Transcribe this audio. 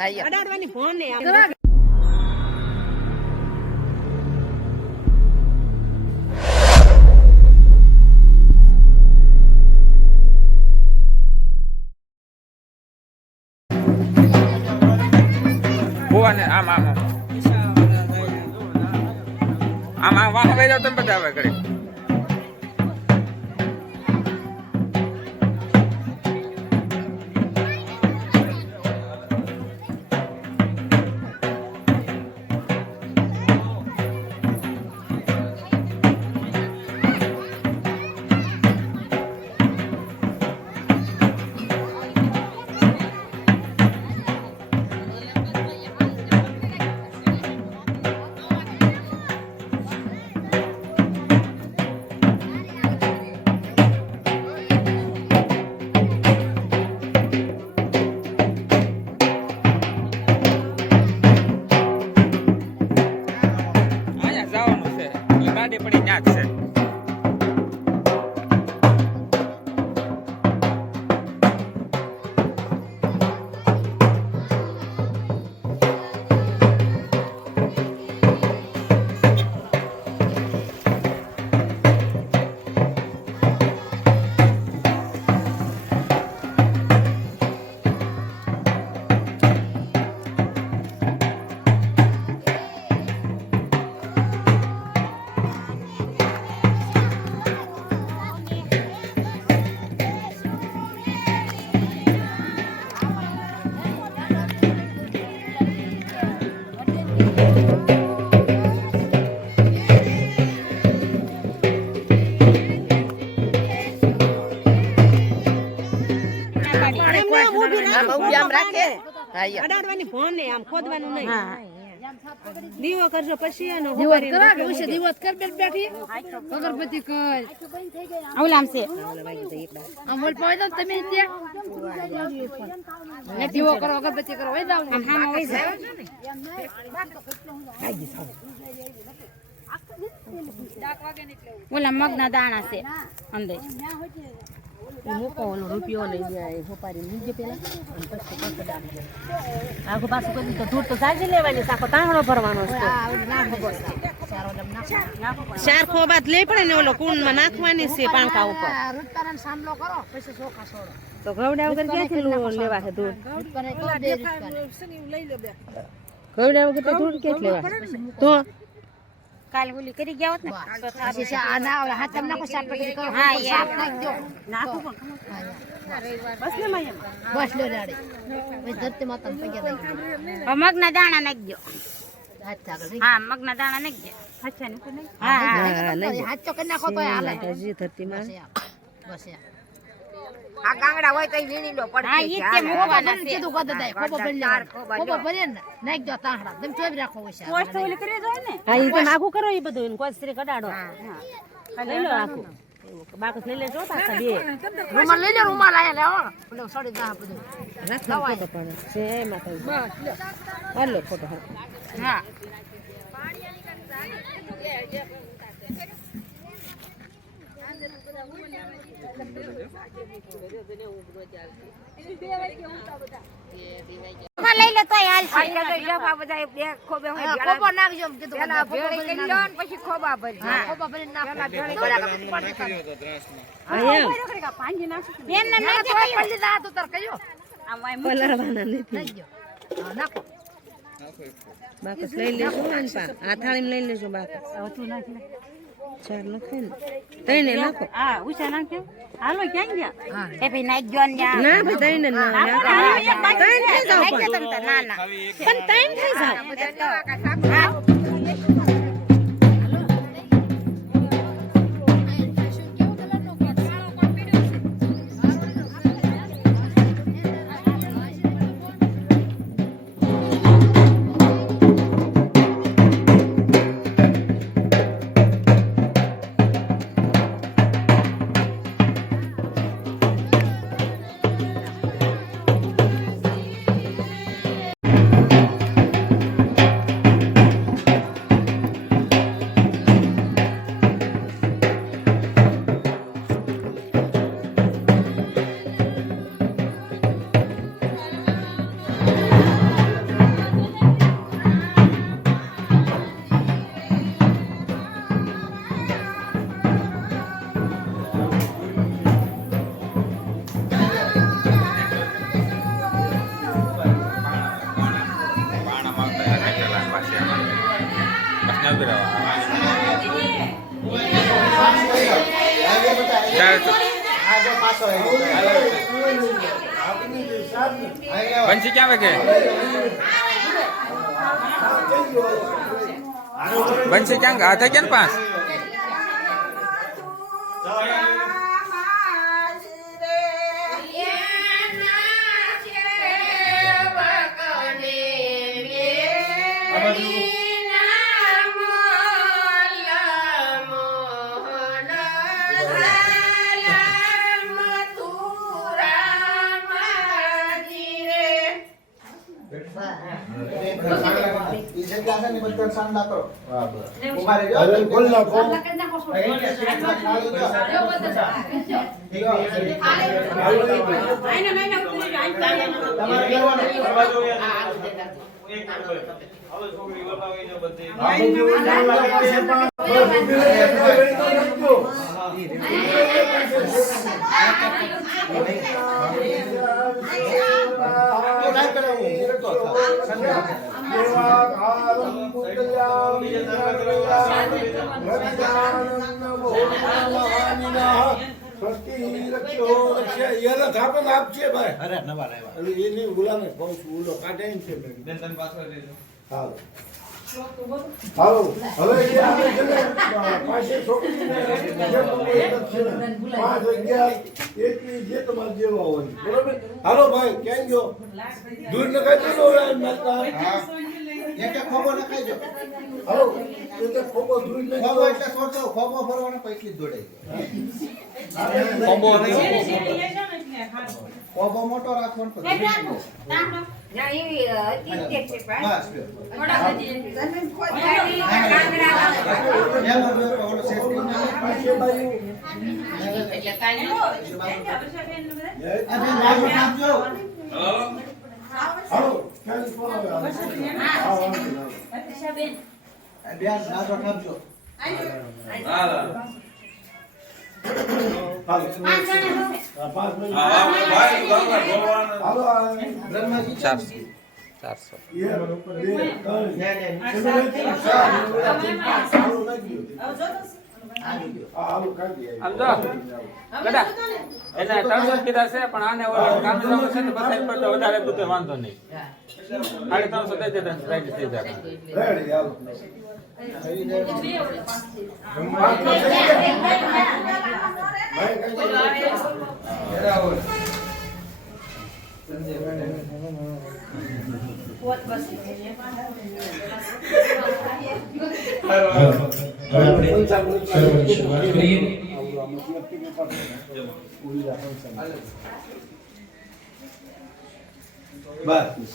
અડાડવાની phone ને આમ વાહ ભાઈ જાવ તમે બધા આવે કરી પડી ન્યા છે અડાડવાની ફોન ને આમ ખોદવાનું નહીં દીવો કરજો પછી એનો દીવો કર બેઠી અગરબત્તી કર આવલામ છે અમોલ પોઈદો તમે ત્યાં ને દીવો કરો અગરબત્તી કરો હોય જાવ હા હોય જાય ઓલા મગના દાણા છે અંદર મૂકો ઓલો રૂપિયો લઈ જાય હોપારી નીચે પેલા આખો પાછું કરી તો ધૂળ તો સાજી લેવાની આખો તાંહડો ભરવાનો છે ચાર ખોબાત લઈ પડે ને ઓલો કુંડમાં નાખવાની છે પાંકા ઉપર રૂટકારણ સામલો કરો પછી ચોખા છોડો તો ઘવડા વગર ક્યાંથી લેવા છે ધૂળ ઘવડા વગર તો ધૂળ ક્યાંથી લેવા તો કાલ ઓલી કરી ગયા હોત ને પછી આ ના હાથ તમને નાખો શાક કરી કરો હા યાર નાખ દો નાખો બસ ને માયા બસ લે રાડી પછી ધરતી માતા પગે દઈ મગના દાણા નાખ દો હા મગના દાણા નાખ દો અચ્છા ને તો નહીં હા હાથ તો કરી નાખો તો હાલે હજી ધરતી માં બસ આ ગાંગડા હોય તો વીણી લો પડે હા ઈ તે મોવાના છે કીધું કદ દે ખોબો ભરી ને નાખ દો તાંહડા તમે ચોબ રાખો હોય પોસ્ટ ઓલી કરી જાય ને હા ઈ તો નાખું કરો ઈ બધું કોસરી કડાડો હા લઈ લો આખું બાકસ લઈ લેજો પાછા બે રૂમાલ લઈ લે રૂમાલ આયા લેવો ઓલો સડી દા બધું રાખો ફોટો પણ છે માતા બસ હાલો ફોટો હા લઈ લે તો હાલ આ બધા બે ખોબે હું ખોબો નાખજો કીધું પેલા ભેળી કરી લો ને પછી ખોબા ભરી હા ખોબો ભરી નાખો પાંજી નાખો બેન ને નાખો પલ્લી દા તો તર કયો આમ પલરવાના નથી નાખજો હા નાખો બાકસ લઈ લેજો આ થાળીમાં લઈ લેજો બાકસ તું નાખી લે ચાર નાખે ને તઈને નાખો હા ઉષા નાખ્યો હાલો ક્યાં ગયા એ ભાઈ નાખજો ને ના ભાઈ તઈને ના તઈને થઈ જાવ ના ના પણ ટાઈમ થઈ જાવ બંસી ક્યાં વાગે બંસી ક્યાં હાથે ક્યાં પાસ હાલો હવે જે આપણે છે ને પાસે છોકરીને 5:11 જે તમારે જેવા હોય બરોબર. હાલો ભાઈ ક્યાં ગયો દૂર ન ખાઈ દો એક ખોબો ન ખાઈ દો. હાલો એક ખોબો દૂર ન ખોબો એટલે છોડતો ખોબો ફરવાનો પૈકી દોડે ખોબો ખોબો મોટો રાખવાનો તો ના એવી હતી છે પણ બસ થોડા બધી ઓલો સેફટી ના પાસે બાજુ એટલે કાઈ અરે લાગો નાખજો. હાલો ક્યાં ફોન આવે બેન નાજો નાખજો. હાલો બ્રહ્માજી 400 એટલે 300 કીધા છે પણ આને કામ છે ને બસાઈ પર વધારે દૂધ વાંધો નહીં 350 દઈ દે રાઈટ થઈ જાય બસ